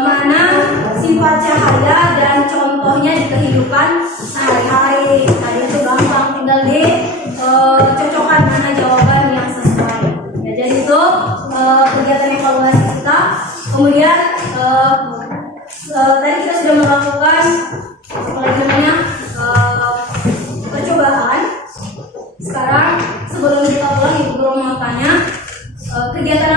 mana sifat cahaya dan contohnya di kehidupan sehari-hari. Nah, itu gampang, tinggal cocokkan mana jawaban yang sesuai. Ya, jadi itu kegiatan evaluasi kita. Kemudian tadi kita sudah melakukan percobaan. Sekarang sebelum kita pulang, Ibu Guru mau tanya kegiatan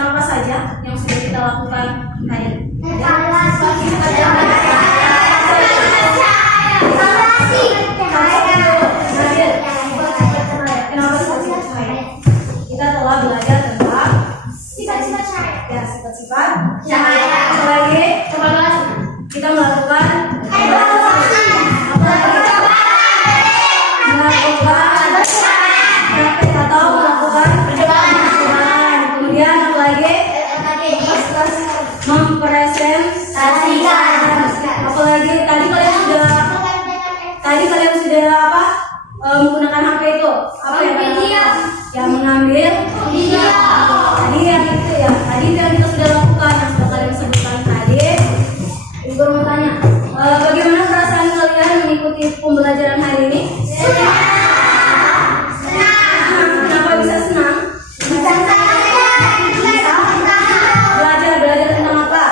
apa saja yang sudah kita lakukan tadi? Kenapa sifat cahaya? Kita telah belajar tentang sifat-sifat cahaya. Apa lagi? Kita melakukan praktek atau melakukan percobaan. Kemudian apa lagi? Mempresentasikan. Apalagi tadi kalian sudah apa? Menggunakan HP itu apa yang kalian lakukan? Ya, mengambil video. Tadi yang itu ya, tadi yang kita sudah lakukan, yang sudah kalian sebutkan tadi. Ibu mau tanya, bagaimana perasaan kalian mengikuti pembelajaran hari ini? Senang. Kenapa bisa senang? Belajar tentang apa?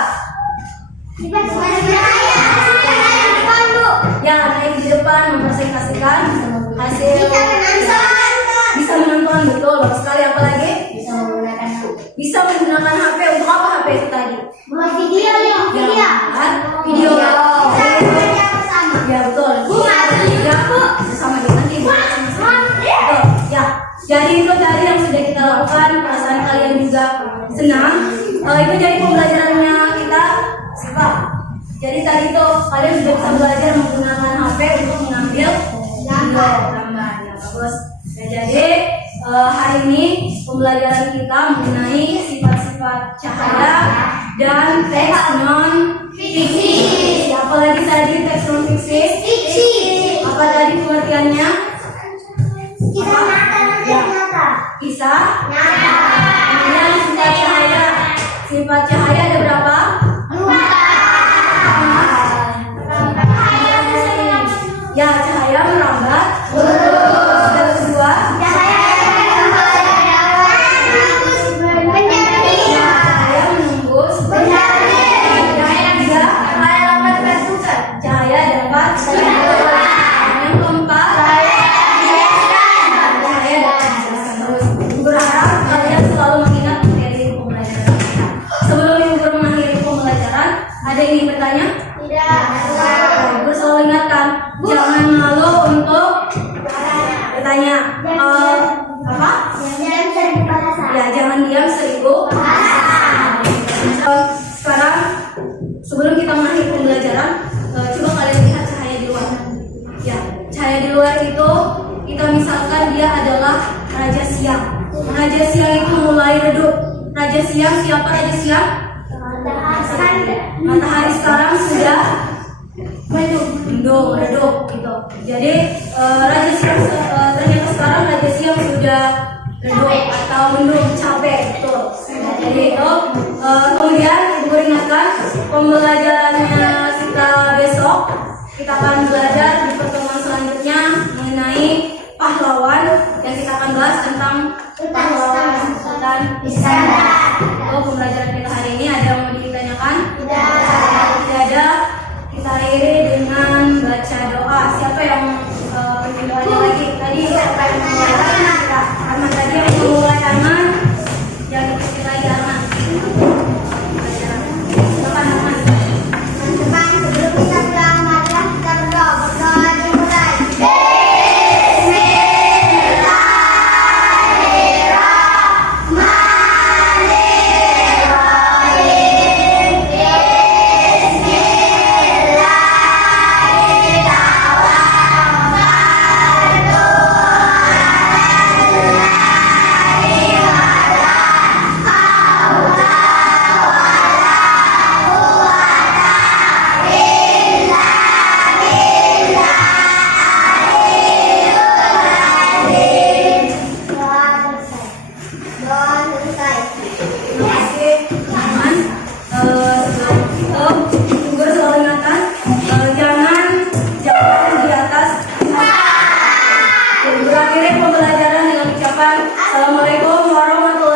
Ya, naik di depan, mempresentasikan hasil. Bisa menonton, betul, bagus sekali. Apa lagi? Bisa menggunakan HP. Untuk apa HP itu tadi? Buat video. Video. Ya, betul. Ya, bersama dengan ibu. Betul. Ya, jadi itu tadi yang sudah kita lakukan. Perasaan kalian juga senang. Itu jadi pembelajarannya kita sifat. Jadi tadi itu kalian sudah bisa belajar menggunakan HP untuk mengambil gambar. Ya, bagus. Ya, jadi hari ini pembelajaran kita mengenai sifat-sifat cahaya dan teks non fiksi. Apalagi tadi teks non fiksi? Apa tadi pengertiannya? Kisah nyata. Kemudian sifat cahaya. Sifat cahaya ada berapa? 4. Ya, cahaya merambat. Yang kedua, cahaya menembus. Cahaya dapat. Yang keempat, cahaya dapat. Terus berharap kalian selalu mengingat materi pembelajaran kita. Sebelum Ibu Guru mengakhiri pembelajaran, ada yang ingin bertanya? Tidak. Ibu selalu ingatkan, jangan malu untuk bertanya. Apa? Ya, jangan diam 1000 sekarang sebelum kita mengakhiri pembelajaran, coba kalian lihat cahaya di luar. Ya, cahaya di luar itu kita misalkan dia adalah raja siang. Raja siang itu mulai redup. Raja siang, siapa raja siang? Matahari sekarang sudah mendung, redup gitu. Jadi raja siang ternyata sekarang raja siang sudah redup atau mendung, capek betul. Jadi itu kemudian Ibu ingatkan pembelajarannya kita besok kita akan belajar di pertemuan selanjutnya mengenai pahlawan, yang kita akan bahas tentang pahlawan Sultan Iskandar. Itu pembelajaran kita hari ini. Ada yang mau ditanyakan? Tidak ada. Kita akhiri dengan baca doa. Siapa yang ingin doanya lagi? Tadi siapa yang memulai? Arman tadi yang memulai. Arman yang ikuti lagi Arman. Silakan Arman. Teman-teman, sebelum kita pulang, marilah kita berdoa dimulai. Bismillahirrahmanirrahim. Assalamualaikum warahmatullahi